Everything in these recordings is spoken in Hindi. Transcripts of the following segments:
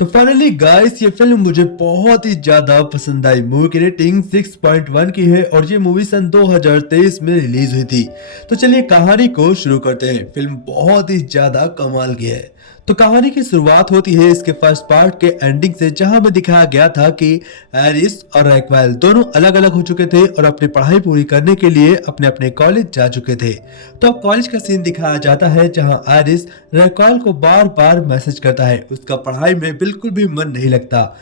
तो फाइनली गाइस, ये फिल्म मुझे बहुत ही ज्यादा पसंद आई। मूवी की रेटिंग 6.1 की है और ये मूवी सन 2023 में रिलीज हुई थी। तो चलिए कहानी को शुरू करते हैं। फिल्म बहुत ही ज्यादा कमाल की है। तो कहानी की शुरुआत होती है इसके फर्स्ट पार्ट के एंडिंग से, जहां में दिखाया गया था कि एरिस और रैक्वेल दोनों अलग अलग हो चुके थे और अपनी पढ़ाई पूरी करने के लिए अपने अपने कॉलेज जा चुके थे। तो अब कॉलेज का सीन दिखाया जाता है जहां एरिस रैक्वेल को बार बार मैसेज करता है। उसका पढ़ाई में बिल्कुल भी मन नहीं लगता।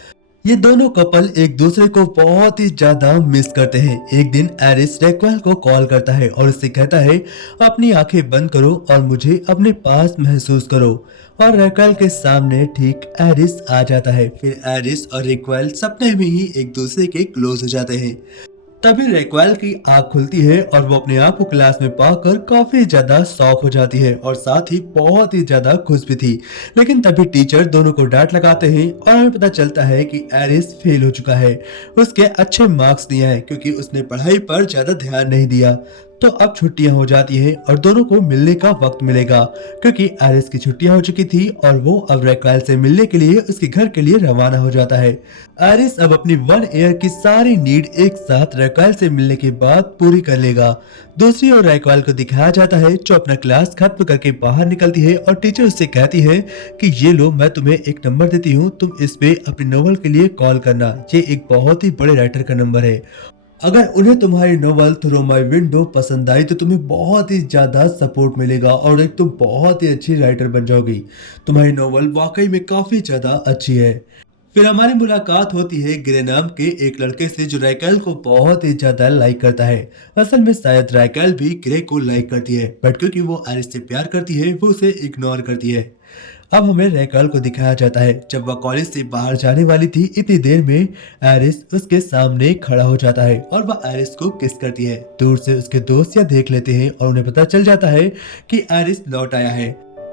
ये दोनों कपल एक दूसरे को बहुत ही ज्यादा मिस करते हैं। एक दिन एरिस रैक्वेल को कॉल करता है और उससे कहता है अपनी आंखें बंद करो और मुझे अपने पास महसूस करो। और रैक्वेल के सामने ठीक एरिस आ जाता है। फिर एरिस और रैक्वेल सपने में ही एक दूसरे के क्लोज हो जाते हैं। तभी रैक्वेल की आंख खुलती है और वो अपने आप को क्लास में पाकर काफी ज्यादा शॉक हो जाती है और साथ ही बहुत ही ज्यादा खुश भी थी। लेकिन तभी टीचर दोनों को डांट लगाते हैं और हमें पता चलता है कि एरिस फेल हो चुका है। उसके अच्छे मार्क्स नहीं आए क्योंकि उसने पढ़ाई पर ज्यादा ध्यान नहीं दिया। तो अब छुट्टियां हो जाती हैं और दोनों को मिलने का वक्त मिलेगा क्योंकि एरिस की छुट्टियां हो चुकी थी और वो अब रैक्वेल से मिलने के लिए उसके घर के लिए रवाना हो जाता है। एरिस अब अपनी 1 ईयर की सारी नीड एक साथ रैक्वेल से मिलने के बाद पूरी कर लेगा। दूसरी ओर रैक्वेल को दिखाया जाता है जो अपना क्लास खत्म करके बाहर निकलती है और टीचर उससे कहती है कि ये लो, मैं तुम्हें एक नंबर देती हूँ, तुम इस पे अपनी नोवेल के लिए कॉल करना। ये एक बहुत ही बड़े राइटर का नंबर है। अगर उन्हें तुम्हारी नोवेल थ्रू माई विंडो पसंद आई तो तुम्हें बहुत ही ज्यादा सपोर्ट मिलेगा और एक तुम बहुत ही अच्छी राइटर बन जाओगी। तुम्हारी नोवेल वाकई में काफी ज्यादा अच्छी है। फिर हमारी मुलाकात होती है ग्रे नाम के एक लड़के से जो रैक्वेल को बहुत ही ज्यादा लाइक करता है। असल में शायद रैक्वेल भी ग्रे को लाइक करती है, बट क्योंकि वो एरिस से प्यार करती है वो उसे इग्नोर करती है। अब हमें रैक्वेल को दिखाया जाता है जब वह कॉलेज से बाहर जाने वाली थी। इतनी देर में एरिस उसके सामने खड़ा हो जाता है और वह एरिस को किस करती है। दूर से उसके दोस्त यह देख लेते हैं और उन्हें पता चल जाता है कि एरिस लौट आया है।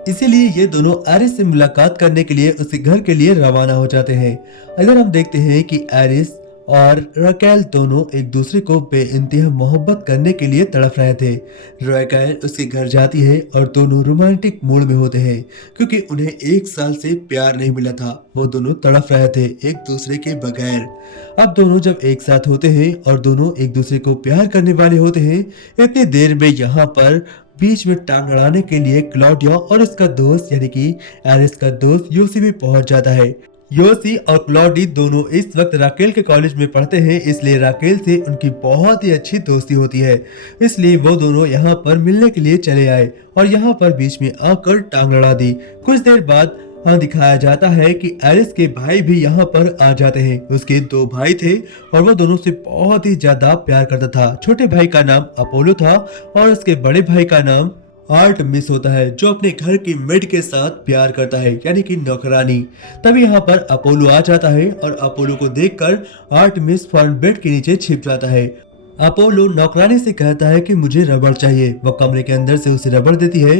इसीलिए ये दोनों एरिस से मुलाकात करने के लिए उसके घर के लिए रवाना हो जाते हैं। अगर हम देखते हैं कि एरिस और रैक्वेल दोनों एक दूसरे को बेइंतहा मोहब्बत करने के लिए तड़प रहे थे। रैक्वेल उसके घर जाती है और दोनों रोमांटिक मूड में होते हैं क्योंकि उन्हें 1 साल से प्यार नहीं मिला था। वो दोनों तड़प रहे थे एक दूसरे के बगैर। अब दोनों जब एक साथ होते हैं और दोनों एक दूसरे को प्यार करने वाले होते हैं, इतनी देर में यहाँ पर बीच में टांग अड़ाने के लिए क्लॉडिया और इसका दोस्त यानी कि एरिस का दोस्त योसी भी पहुंच जाता है। योसी और क्लॉडी दोनों इस वक्त राकेल के कॉलेज में पढ़ते हैं, इसलिए राकेल से उनकी बहुत ही अच्छी दोस्ती होती है। इसलिए वो दोनों यहाँ पर मिलने के लिए चले आए और यहाँ पर बीच में आकर टांग लड़ा दी। कुछ देर बाद हाँ दिखाया जाता है कि एरिस के भाई भी यहाँ पर आ जाते हैं। उसके 2 भाई थे और वो दोनों से बहुत ही ज्यादा प्यार करता था। छोटे भाई का नाम अपोलो था और उसके बड़े भाई का नाम आर्टेमिस होता है, जो अपने घर की मेड के साथ प्यार करता है यानी कि नौकरानी। तभी यहाँ पर अपोलो आ जाता है और अपोलो को देखकर आर्टेमिस फौरन बेड के नीचे छिप जाता है। अपोलो नौकरानी से कहता है कि मुझे रबड़ चाहिए। वह कमरे के अंदर से उसे रबड़ देती है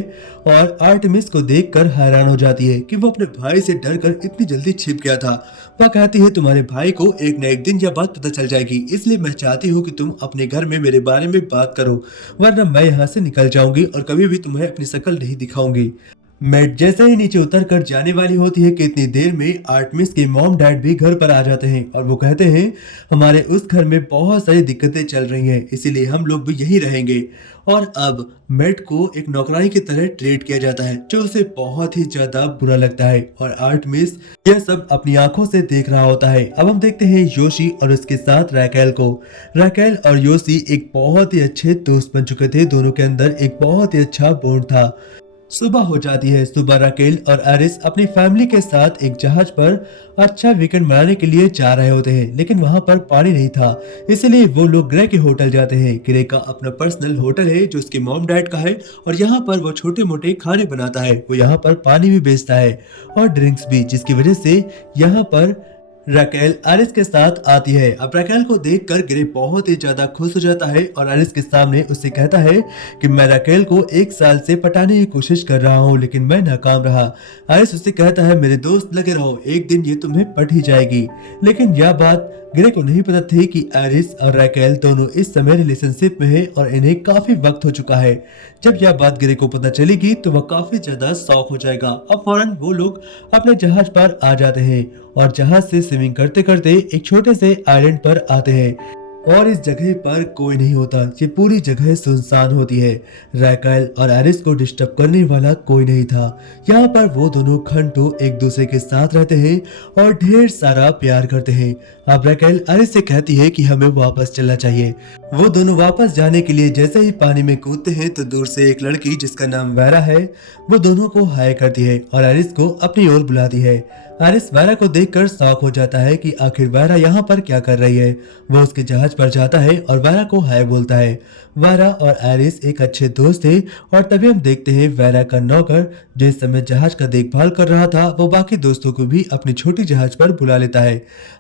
और आर्टेमिस को देखकर हैरान हो जाती है कि वो अपने भाई से डरकर इतनी जल्दी छिप गया था। वह कहती है तुम्हारे भाई को एक न एक दिन यह बात पता चल जाएगी, इसलिए मैं चाहती हूँ कि तुम अपने घर में मेरे बारे में बात करो, वरना मैं यहाँ से निकल जाऊंगी और कभी भी तुम्हें अपनी शक्ल नहीं दिखाऊंगी। मैट जैसे ही नीचे उतर कर जाने वाली होती है कि इतनी देर में आर्टेमिस के मॉम डैड भी घर पर आ जाते हैं और वो कहते हैं हमारे उस घर में बहुत सारी दिक्कतें चल रही हैं, इसीलिए हम लोग भी यहीं रहेंगे। और अब मैट को एक नौकरानी की तरह ट्रीट किया जाता है जो उसे बहुत ही ज्यादा बुरा लगता है और आर्टेमिस यह सब अपनी आंखों से देख रहा होता है। अब हम देखते हैं योशी और उसके साथ रैक्वेल को। रैक्वेल और योशी एक बहुत ही अच्छे दोस्त बन चुके थे। दोनों के अंदर एक बहुत ही अच्छा बॉन्ड था। सुबह हो जाती है। सुबह राकेल और एरिस अपनी फैमिली के साथ एक जहाज पर अच्छा वीकेंड मनाने के लिए जा रहे होते हैं, लेकिन वहां पर पानी नहीं था, इसलिए वो लोग ग्रे के होटल जाते हैं। ग्रे का अपना पर्सनल होटल है जो उसके मॉम डैड का है और यहाँ पर वो छोटे मोटे खाने बनाता है। वो यहाँ पर पानी भी बेचता है और ड्रिंक्स भी, जिसकी वजह से यहाँ पर राकेल आरिस के साथ आती है। अब राकेल को देखकर ग्रे बहुत ही ज्यादा खुश हो जाता है और आरिस के सामने उससे कहता है कि मैं राकेल को 1 साल से पटाने की कोशिश कर रहा हूँ लेकिन मैं नाकाम रहा। आरिस उससे कहता है मेरे दोस्त लगे रहो, एक दिन ये तुम्हें पट ही जाएगी। लेकिन यह बात ग्रे को नहीं पता थी कि आरिस और राकेल दोनों इस समय रिलेशनशिप में है और इन्हें काफी वक्त हो चुका है। जब यह बात ग्रे को पता चलेगी तो वह काफी ज्यादा शॉक हो जाएगा। अब फौरन वो लोग अपने जहाज पर आ जाते हैं और जहाज से स्विमिंग करते करते एक छोटे से आइलैंड पर आते हैं और इस जगह पर कोई नहीं होता। ये पूरी जगह सुनसान होती है। राकेल और आरिस को डिस्टर्ब करने वाला कोई नहीं था। यहाँ पर वो दोनों घंटों एक दूसरे के साथ रहते हैं और ढेर सारा प्यार करते हैं। अब राकेल आरिस से कहती है कि हमें वापस चलना चाहिए। वो दोनों वापस जाने के लिए जैसे ही पानी में कूदते हैं तो दूर से एक लड़की जिसका नाम वैरा है वो दोनों को हाय करती है और आरिस को अपनी ओर बुलाती है। आरिस वैरा को देखकर शॉक हो जाता है कि आखिर वैरा यहाँ पर क्या कर रही है। वो उसके जहाज पर जाता है और वैरा को हाय बोलता है। वैरा और आरिस एक अच्छे दोस्त थे और तभी हम देखते हैं वैरा का नौकर जो इस समय जहाज का देखभाल कर रहा था वो बाकी दोस्तों को भी अपनी छोटी जहाज पर बुला लेता है।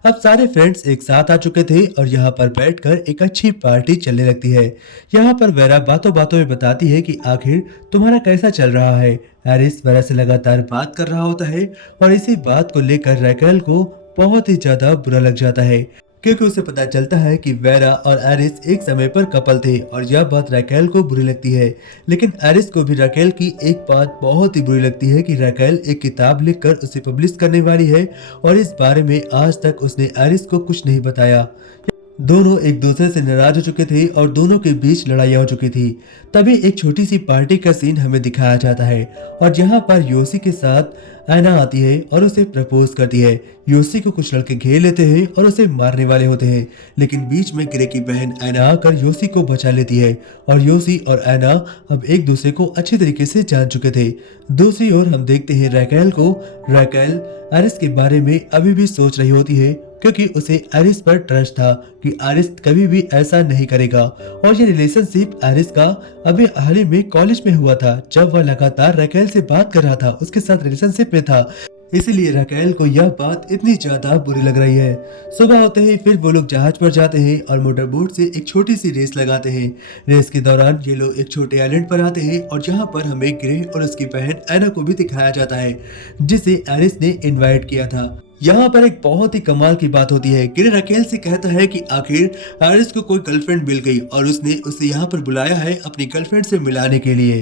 अब सारे फ्रेंड्स एक साथ आ चुके थे और यहाँ पर बैठकर एक अच्छी पार्टी चलने लगती है। यहाँ पर वैरा बातों बातों में बताती है कि आखिर तुम्हारा कैसा चल रहा है। एरिस वैरा से लगातार बात कर रहा होता है और इसी बात को लेकर राकेल को बहुत ही ज्यादा बुरा लग जाता है क्योंकि उसे पता चलता है कि वैरा और एरिस एक समय पर कपल थे और यह बात राकेल को बुरी लगती है। लेकिन एरिस को भी राकेल की एक बात बहुत ही बुरी लगती है कि राकेल एक किताब लिखकर उसे पब्लिश करने वाली है और इस बारे में आज तक उसने एरिस को कुछ नहीं बताया। दोनों एक दूसरे से नाराज हो चुके थे और दोनों के बीच लड़ाइयाँ हो चुकी थी। तभी एक छोटी सी पार्टी का सीन हमें दिखाया जाता है और यहाँ पर योसी के साथ ऐना आती है और उसे प्रपोज करती है। योसी को कुछ लड़के घेर लेते हैं और उसे मारने वाले होते हैं लेकिन बीच में ग्रे की बहन ऐना आकर योसी को बचा लेती है और योसी और ऐना अब एक दूसरे को अच्छी तरीके से जान चुके थे। दूसरी ओर हम देखते हैं राकेल को। राकेल एरिस के बारे में अभी भी सोच रही होती है क्योंकि उसे एरिस पर ट्रस्ट था कि एरिस कभी भी ऐसा नहीं करेगा और ये रिलेशनशिप एरिस का अभी हाल ही में कॉलेज में हुआ था जब वह लगातार राकेल से बात कर रहा था, उसके साथ रिलेशनशिप में था। इसीलिए राकेल को यह बात इतनी ज्यादा बुरी लग रही है। सुबह होते ही फिर वो लोग जहाज पर जाते हैं और मोटर बोट से एक छोटी सी रेस लगाते हैं। रेस के दौरान ये लोग एक छोटे आइलैंड पर आते हैं और जहाँ पर हमें ग्रे और उसकी बहन ऐना को भी दिखाया जाता है जिसे एरिस ने इनवाइट किया था। यहाँ पर एक बहुत ही कमाल की बात होती है। ग्रे राकेल से कहता है कि आखिर एरिस को कोई गर्लफ्रेंड मिल गई और उसने उसे यहाँ पर बुलाया है अपनी गर्लफ्रेंड से मिलाने के लिए।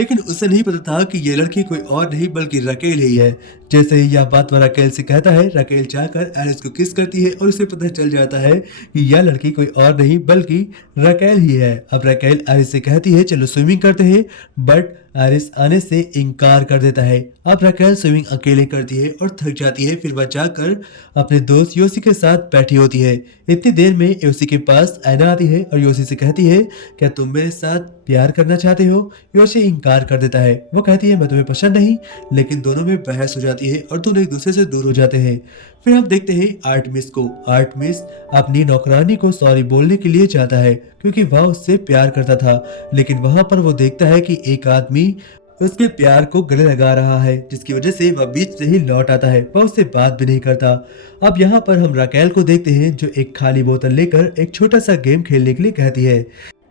लेकिन उसे नहीं पता था कि ये लड़की कोई और नहीं बल्कि राकेल ही है। जैसे ही यह बात वह राकेल से कहता है राकेल जाकर एरिस को किस करती है और उसे पता चल जाता है कि यह लड़की कोई और नहीं बल्कि राकेल ही है। अब राकेल एरिस से कहती है चलो स्विमिंग करते हैं बट एरिस आने से इनकार कर देता है। अब राकेल स्विमिंग अकेले करती है और थक जाती है। फिर वह जाकर अपने दोस्त योसी के साथ बैठी होती है। इतनी देर में योसी के पास ऐना आती है और योसी से कहती है क्या तुम मेरे साथ प्यार करना चाहते हो। योसी इनकार कर देता है। वो कहती है मैं तुम्हें पसंद नहीं। लेकिन दोनों में बहस हो जाती है और दोनों एक दूसरे से दूर हो जाते हैं। फिर हम देखते हैं आर्टमिस को। आर्टमिस अपनी नौकरानी को सॉरी बोलने के लिए जाता है क्योंकि वह उससे प्यार करता था। लेकिन वहां पर वो देखता है कि एक आदमी उसके प्यार को गले लगा रहा है जिसकी वजह से वह बीच से ही लौट आता है। वह उससे बात भी नहीं करता। अब यहाँ पर हम राकेल को देखते हैं जो एक खाली बोतल लेकर एक छोटा सा गेम खेलने के लिए कहती है।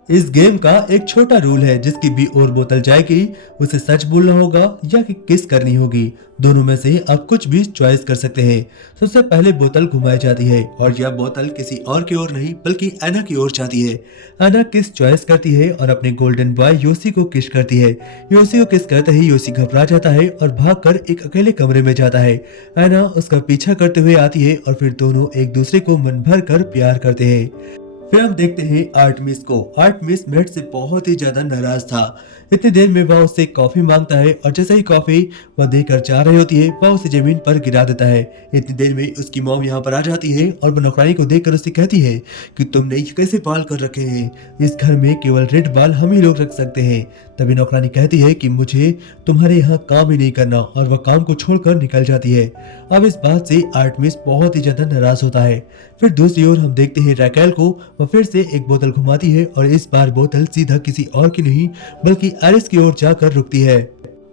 इस गेम का एक छोटा रूल है जिसकी भी और बोतल जाएगी उसे सच बोलना होगा या कि किस करनी होगी। दोनों में से आप कुछ भी चॉइस कर सकते हैं। सबसे पहले बोतल घुमाई जाती है और यह बोतल किसी और की ओर नहीं बल्कि ऐना की ओर जाती है। ऐना किस चॉइस करती है और अपने गोल्डन बॉय योसी को किस करती है। योसी को किस करते ही योसी घबरा जाता है और भागकर एक अकेले कमरे में जाता है। ऐना उसका पीछा करते हुए आती है और फिर दोनों एक दूसरे को मन भर कर प्यार करते हैं। फिर हम देखते हैं आर्टमिस को। आर्टमिस मेट से बहुत ही ज्यादा नाराज था। इतनी देर में वह उससे कॉफी मांगता है और जैसे ही कॉफी वह देकर जा रही होती है वह उसे जमीन पर गिरा देता है। इतनी देर में उसकी मॉम यहाँ पर आ जाती है और वह नौकरानी को देखकर उससे कहती है कि तुमने ये कैसे बाल कर रखे हैं। इस घर में केवल रेड बाल हम ही लोग रख सकते हैं। तभी नौकरानी कहती है कि मुझे तुम्हारे यहाँ काम ही नहीं करना और वह काम को छोड़कर निकल जाती है। अब इस बात से आर्टमिस बहुत ही ज्यादा नाराज होता है। फिर दूसरी ओर हम देखते हैं राकेल को। वह फिर से एक बोतल घुमाती है और इस बार बोतल सीधा किसी और की नहीं बल्कि एरिस की ओर जाकर रुकती है।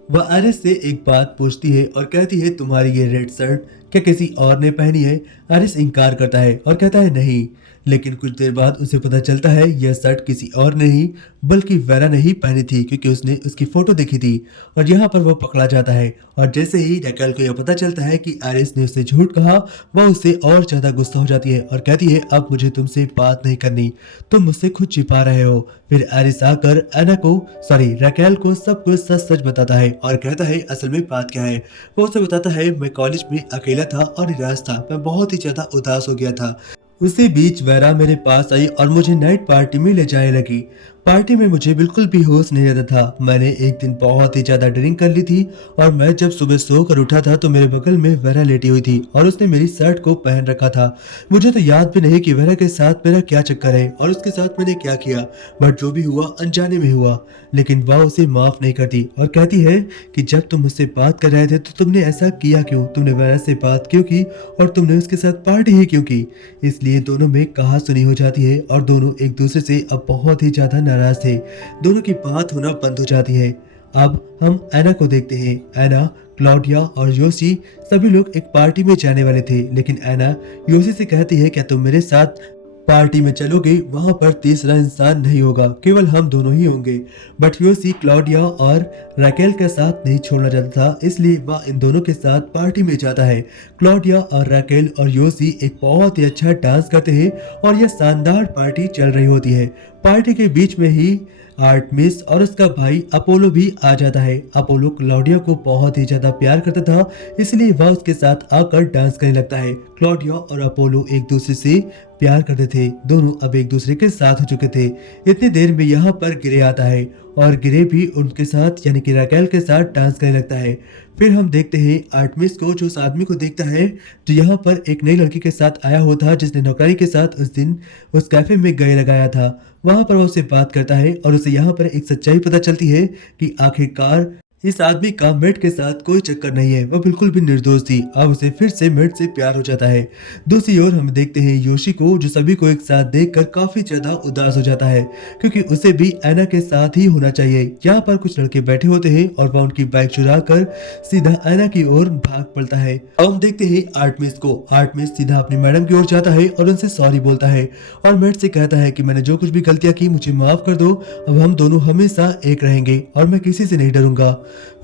वह आरिस से एक बात पूछती है और कहती है तुम्हारी ये रेड शर्ट क्या किसी और ने पहनी है। आरिस इनकार करता है और कहता है नहीं, लेकिन कुछ देर बाद उसे पता चलता है यह शर्ट किसी और ने नहीं बल्कि वेरा ने ही पहनी थी, क्योंकि उसने उसकी फोटो देखी थी। और यहाँ पर वह पकड़ा जाता है और जैसे ही रैकेल को यह पता चलता है कि आरिस ने उससे झूठ कहा, वह उससे और ज्यादा गुस्सा हो जाती है और कहती है अब मुझे तुमसे बात नहीं करनी, तुम मुझसे खुद छिपा रहे हो। फिर आरिस आकर रैकेल को सब कुछ सच सच बताता है और कहता है असल में बात क्या है। वो उसे बताता है मैं कॉलेज में अकेला था और निराश था, मैं बहुत ही ज्यादा उदास हो गया था। उसी बीच वेरा मेरे पास आई और मुझे नाइट पार्टी में ले जाने लगी। पार्टी में मुझे बिल्कुल भी होश नहीं रहता था। मैंने एक दिन बहुत ही ज्यादा ड्रिंक कर ली थी और मैं जब सुबह सोकर उठा था तो मेरे बगल में वेरा लेटी हुई थी और उसने मेरी शर्ट को पहन रखा था। मुझे तो याद भी नहीं कि वेरा के साथ मेरा क्या चक्कर है और उसके साथ मैंने क्या किया, बट जो भी हुआ अनजाने में हुआ। लेकिन वह उसे माफ नहीं करती और कहती है कि जब तुम मुझसे बात कर रहे थे तो तुमने ऐसा किया क्यों, तुमने वेरा से बात क्यों की और तुमने उसके साथ पार्टी ही क्यों की। इसलिए दोनों में कहा सुनी हो जाती है और दोनों एक दूसरे से अब बहुत ही ज्यादा नाराज थे। दोनों की बात होना बंद हो जाती है। अब हम एना को देखते हैं। एना, क्लॉडिया और योशी सभी लोग एक पार्टी में जाने वाले थे, लेकिन एना योशी से कहती है क्या तुम मेरे साथ पार्टी में चलोगे, वहां पर तीसरा इंसान नहीं होगा, केवल हम दोनों ही होंगे। बट योशी क्लॉडिया और रैकेल के साथ नहीं छोड़ना चाहता था, इसलिए वह इन दोनों के साथ पार्टी में जाता है। क्लॉडिया और रैकेल और योशी एक बहुत ही अच्छा डांस करते हैं और यह शानदार पार्टी चल रही होती है। पार्टी के बीच में ही आर्टमिस और उसका भाई अपोलो भी आ जाता है। अपोलो क्लॉडिया को बहुत ही ज्यादा प्यार करता था, इसलिए वह उसके साथ आकर डांस करने लगता है। क्लॉडिया और अपोलो एक दूसरे से प्यार करते थे, दोनों अब एक दूसरे के साथ हो चुके थे। इतनी देर में यहाँ पर गिरे आता है और गिरे भी उनके साथ यानी कि रैकेल के साथ डांस करने लगता है। फिर हम देखते हैं आर्टमिस को, जो उस आदमी को देखता है जो यहाँ पर एक नई लड़की के साथ आया हुआ था, जिसने नौकरी के साथ उस दिन उस कैफे में गए लगाया था। वहां पर वो उससे बात करता है और उसे यहाँ पर एक सच्चाई पता चलती है कि आखिरकार इस आदमी का मेट के साथ कोई चक्कर नहीं है, वह बिल्कुल भी निर्दोष थी। अब उसे फिर से मेट से प्यार हो जाता है। दूसरी ओर हम देखते हैं योशी को, जो सभी को एक साथ देखकर काफी ज्यादा उदास हो जाता है, क्योंकि उसे भी एना के साथ ही होना चाहिए। यहाँ पर कुछ लड़के बैठे होते हैं और वह उनकी बाइक चुरा कर सीधा एना की ओर भाग पड़ता है। अब हम देखते हैं आर्टमिस को। आर्टमिस सीधा अपनी मैडम की ओर जाता है और उनसे सॉरी बोलता है और मेट से कहता है कि मैंने जो कुछ भी गलतियां की मुझे माफ कर दो, अब हम दोनों हमेशा एक रहेंगे और मैं किसी से नहीं डरूंगा।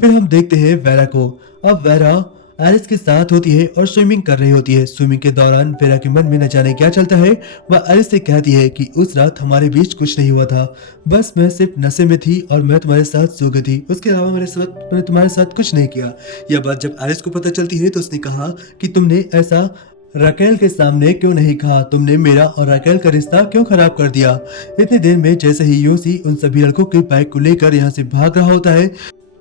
फिर हम देखते हैं वेरा को। अब वेरा एरिस के साथ होती है और स्विमिंग कर रही होती है। स्विमिंग के दौरान वेरा के मन में न जाने क्या चलता है। वह एरिस से कहती है कि उस रात हमारे बीच कुछ नहीं हुआ था, बस मैं सिर्फ नशे में थी और मैं तुम्हारे साथ सो गई थी, उसके अलावा मैंने तुम्हारे साथ कुछ नहीं किया। यह बात जब एरिस को पता चलती है तो उसने कहा कि तुमने ऐसा रैकेल के सामने क्यों नहीं कहा, तुमने मेरा और रैकेल का रिश्ता क्यों खराब कर दिया। इतनी देर में जैसे ही योशी उन सभी लड़कों की बाइक को लेकर यहाँ से भाग रहा होता है,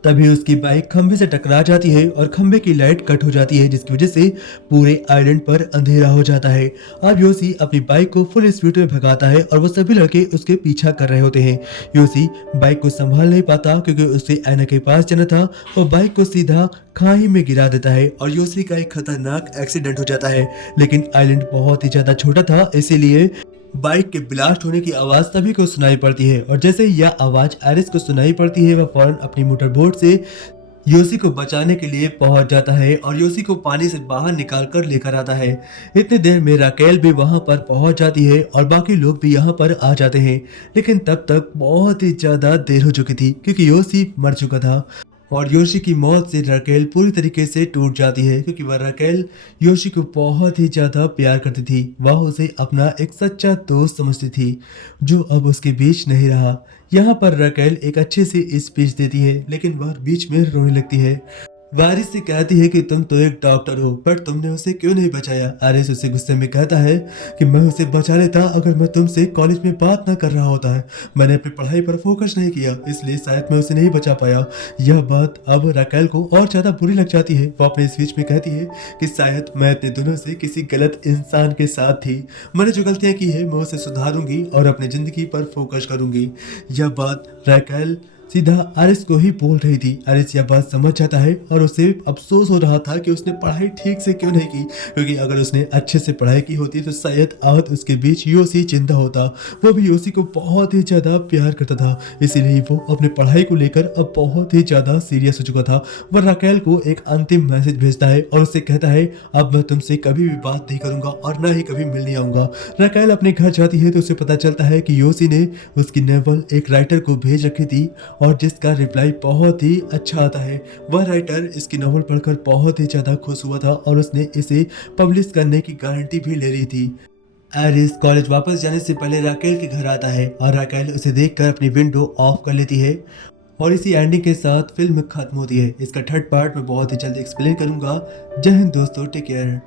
तभी उसकी बाइक खंभे से टकरा जाती है और खंभे की लाइट कट हो जाती है, जिसकी वजह से पूरे आइलैंड पर अंधेरा हो जाता है। अब योशी अपनी बाइक को फुल स्पीड में भगाता है और वो सभी लड़के उसके पीछा कर रहे होते हैं। योशी बाइक को संभाल नहीं पाता क्योंकि उसे एना के पास जाना था। वो बाइक को सीधा खाई में गिरा देता है और योशी का एक खतरनाक एक्सीडेंट हो जाता है। लेकिन आइलैंड बहुत ही ज्यादा छोटा था, इसीलिए बाइक के ब्लास्ट होने की आवाज सभी को सुनाई पड़ती है और जैसे ही यह आवाज एरिस को सुनाई पड़ती है, वह फौरन अपनी मोटर बोट से योशी को बचाने के लिए पहुंच जाता है और योशी को पानी से बाहर निकाल कर लेकर आता है। इतनी देर में राकेल भी वहां पर पहुंच जाती है और बाकी लोग भी यहां पर आ जाते हैं, लेकिन तब तक बहुत ही ज्यादा देर हो चुकी थी क्योंकि योशी मर चुका था। और योशी की मौत से राकेल पूरी तरीके से टूट जाती है, क्योंकि वह राकेल योशी को बहुत ही ज्यादा प्यार करती थी। वह उसे अपना एक सच्चा दोस्त समझती थी, जो अब उसके बीच नहीं रहा। यहाँ पर राकेल एक अच्छे से स्पीच देती है, लेकिन वह बीच में रोने लगती है। वारिस से कहती है कि तुम तो एक डॉक्टर हो, पर तुमने उसे क्यों नहीं बचाया। आरिस उसे गुस्से में कहता है कि मैं उसे बचा लेता अगर मैं तुमसे कॉलेज में बात ना कर रहा होता है। मैंने अपनी पढ़ाई पर फोकस नहीं किया, इसलिए शायद मैं उसे नहीं बचा पाया। यह बात अब राकेल को और ज्यादा बुरी लग जाती है। वो अपने स्पीच में कहती है कि शायद मैं अपने दोनों से किसी गलत इंसान के साथ थी। मैंने जो गलतियां की है मैं उसे सुधारूंगी और अपनी जिंदगी पर फोकस करूंगी। यह बात राकेल सीधा आरिस को ही बोल रही थी। आरिस यह बात समझ जाता है और उसे अफसोस हो रहा था कि उसने पढ़ाई ठीक से क्यों नहीं की, क्योंकि अगर उसने अच्छे से पढ़ाई की होती तो शायद आज उसके बीच योसी जिंदा होता। वो भी योसी को बहुत ही ज्यादा प्यार करता था, इसीलिए वो अपने पढ़ाई को लेकर अब बहुत ही ज्यादा सीरियस हो चुका था। वह राकेल को एक अंतिम मैसेज भेजता है और उससे कहता है अब मैं तुमसे कभी भी बात नहीं करूंगा और ना ही कभी मिलने आऊंगा। राकेल अपने घर जाती है तो उसे पता चलता है कि योसी ने उसकी नॉवेल एक राइटर को भेज रखी थी और जिसका रिप्लाई बहुत ही अच्छा आता है। वह राइटर इसकी नॉवल पढ़कर बहुत ही ज़्यादा खुश हुआ था और उसने इसे पब्लिश करने की गारंटी भी ले रही थी। एरिस कॉलेज वापस जाने से पहले राकेल के घर आता है और राकेल उसे देखकर अपनी विंडो ऑफ कर लेती है और इसी एंडिंग के साथ फिल्म खत्म होती है। इसका थर्ड पार्ट मैं बहुत ही जल्दी एक्सप्लेन करूंगा। जय हिंद दोस्तों, टेक केयर।